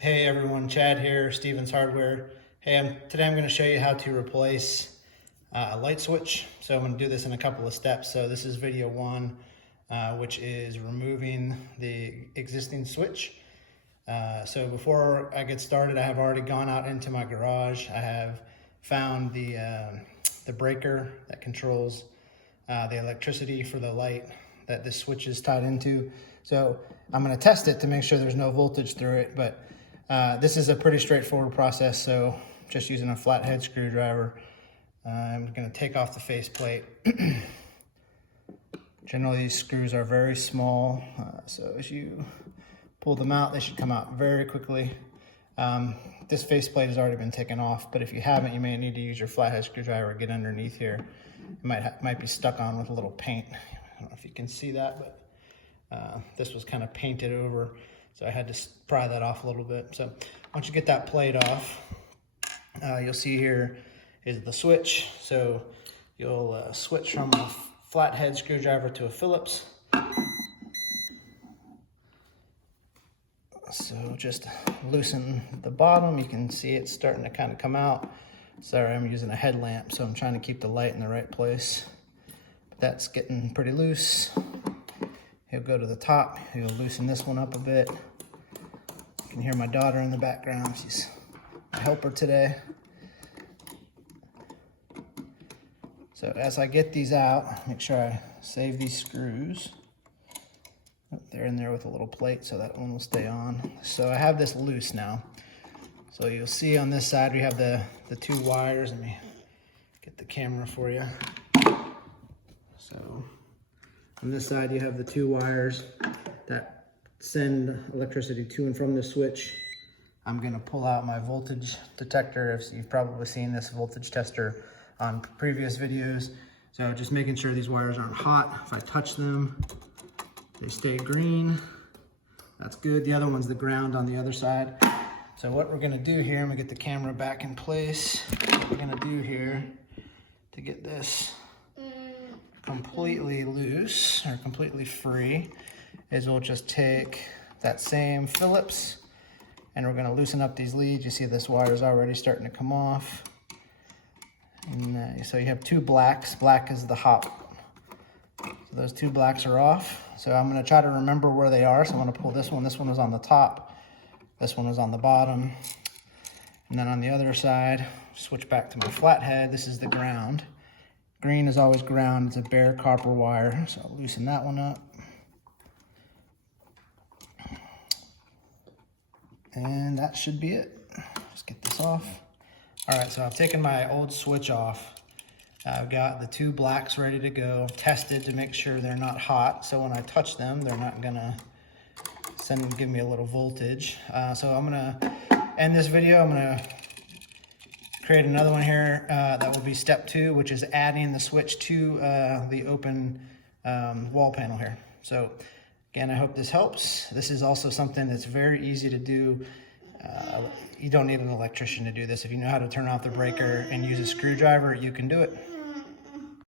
Hey everyone, Chad here, Stevens Hardware. Hey, today I'm going to show you how to replace a light switch. So I'm going to do this in a couple of steps. So this is video one, which is removing the existing switch. So before I get started, I have already gone out into my garage. I have found the breaker that controls the electricity for the light that this switch is tied into. So I'm going to test it to make sure there's no voltage through it, but this is a pretty straightforward process. So just using a flathead screwdriver, I'm going to take off the faceplate. Generally these screws are very small, so as you pull them out, they should come out very quickly. This faceplate has already been taken off, but if you haven't, you may need to use your flathead screwdriver to get underneath here. It might be stuck on with a little paint. I don't know if you can see that, but this was kind of painted over, so I had to pry that off a little bit. So once you get that plate off, you'll see here is the switch. So you'll switch from a flathead screwdriver to a Phillips. So just loosen the bottom. You can see it's starting to kind of come out. Sorry, I'm using a headlamp, so I'm trying to keep the light in the right place. But that's getting pretty loose. He'll go to the top. He'll loosen this one up a bit. You can hear my daughter in the background. She's a helper today. So as I get these out, make sure I save these screws. They're in there with a little plate, so that one will stay on. So I have this loose now. So you'll see on this side we have the two wires. Let me get the camera for you. So on this side you have the two wires that send electricity to and from the switch. I'm going to pull out my voltage detector. You've probably seen this voltage tester on previous videos. So just making sure these wires aren't hot. If I touch them, they stay green. That's good. The other one's the ground on the other side. So what we're gonna do here, I'm gonna get the camera back in place. What we're gonna do here to get this completely loose or completely free is we'll just take that same Phillips and we're gonna loosen up these leads. You see this wire is already starting to come off. And so you have two blacks. Black is the hot. So those two blacks are off. So I'm gonna try to remember where they are. So I'm gonna pull this one. This one was on the top. This one was on the bottom. And then on the other side, switch back to my flathead. This is the ground. Green is always ground. It's a bare copper wire. So I'll loosen that one up. And that should be it. Just get this off. All right, so I've taken my old switch off. I've got the two blacks ready to go, tested to make sure they're not hot. So when I touch them, they're not gonna give me a little voltage. So I'm gonna end this video. I'm gonna create another one here that will be step two, which is adding the switch to the open wall panel here. So again, I hope this helps. This is also something that's very easy to do. You don't need an electrician to do this. If you know how to turn off the breaker and use a screwdriver, you can do it.